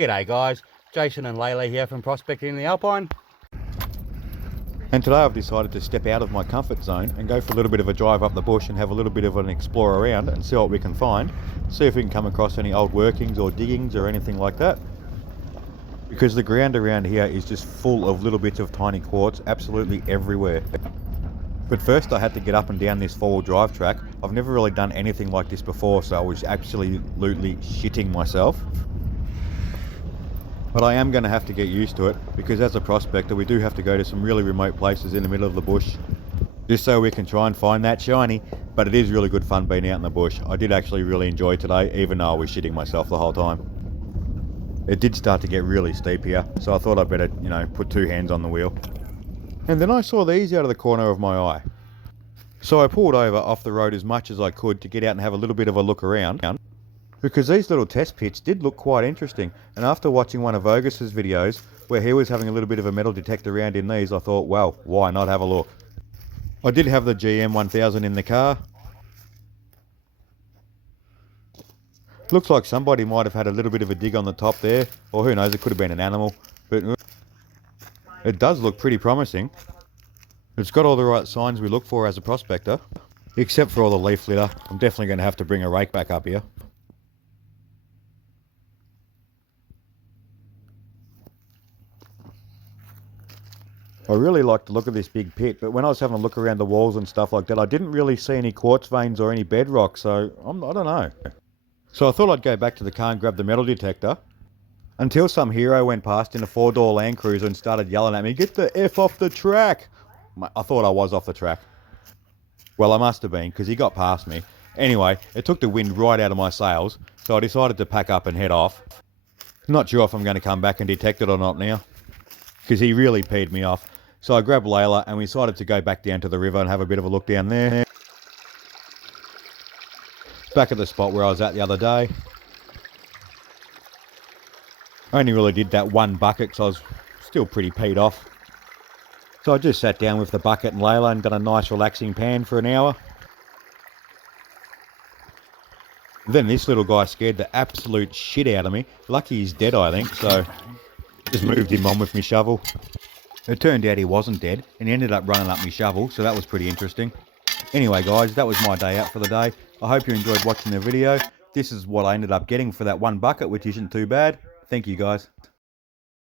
G'day guys, Jason and Layla here from Prospecting in the Alpine. And today I've decided to step out of my comfort zone and go for a little bit of a drive up the bush and have a little bit of an explore around and see what we can find. See if we can come across any old workings or diggings or anything like that. Because the ground around here is just full of little bits of tiny quartz absolutely everywhere. But first I had to get up and down this four-wheel drive track. I've never really done anything like this before, so I was absolutely shitting myself. But I am going to have to get used to it, because as a prospector we do have to go to some really remote places in the middle of the bush just so we can try and find that shiny. But it is really good fun being out in the bush. I did actually really enjoy today, even though I was shitting myself the whole time. It did start to get really steep here, so I thought I'd better, put two hands on the wheel. And then I saw these out of the corner of my eye. So I pulled over off the road as much as I could to get out and have a little bit of a look around, because these little test pits did look quite interesting. And after watching one of Vogus's videos where he was having a little bit of a metal detector round in these, I thought, well, why not have a look? I did have the GM 1000 in the car. Looks like somebody might have had a little bit of a dig on the top there, or who knows, it could have been an animal. But it does look pretty promising. It's got all the right signs we look for as a prospector, except for all the leaf litter. I'm definitely going to have to bring a rake back up here. I really like the look of this big pit, but when I was having a look around the walls and stuff like that, I didn't really see any quartz veins or any bedrock, so I don't know. So I thought I'd go back to the car and grab the metal detector, until some hero went past in a four-door Land Cruiser and started yelling at me, "Get the F off the track!" I thought I was off the track. Well, I must have been, because he got past me. Anyway, it took the wind right out of my sails, so I decided to pack up and head off. Not sure if I'm going to come back and detect it or not now, because he really peed me off. So I grabbed Layla and we decided to go back down to the river and have a bit of a look down there. Back at the spot where I was at the other day. I only really did that one bucket because I was still pretty peed off. So I just sat down with the bucket and Layla and done a nice relaxing pan for an hour. Then this little guy scared the absolute shit out of me. Lucky he's dead, I think, so just moved him on with me shovel. It turned out he wasn't dead, and he ended up running up me shovel, so that was pretty interesting. Anyway guys, that was my day out for the day. I hope you enjoyed watching the video. This is what I ended up getting for that one bucket, which isn't too bad. Thank you guys.